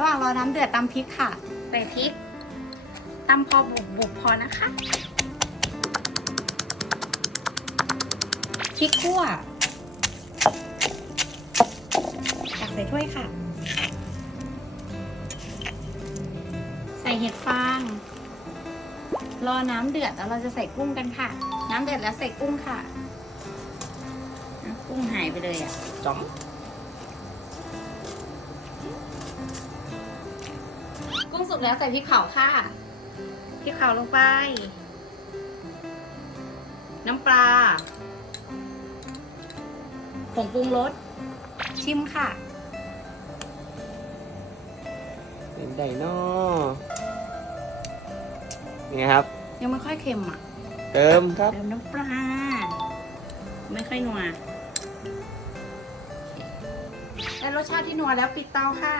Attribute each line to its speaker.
Speaker 1: ระหว่างรอน้ำเดือดตำพริกค่ะใส่พริกตำพอบุบบุบๆพอนะคะพริกคั่วตักใส่ถ้วยค่ะ ใส่เห็ดฟาง รอน้ำเดือดแล้วเราจะใส่กุ้งกันค่ะ น้ำเดือดแล้วใส่กุ้งค่ะอะกุ้งหายไปเลยอะจ๋อม กุ้งสุกแล้วใส่พริกเผาค่ะพริกเผาลงไป น้ำปลาผงปรุงรสชิมค่ะ
Speaker 2: เป็นไดโนนี่ครับ
Speaker 1: ยังไม่ค่อยเค็มอะ
Speaker 2: เติมครับ
Speaker 1: เติมน้ำปลา ไม่ค่อยนัวและรสชาติที่นัวแล้วปิดเตาค่ะ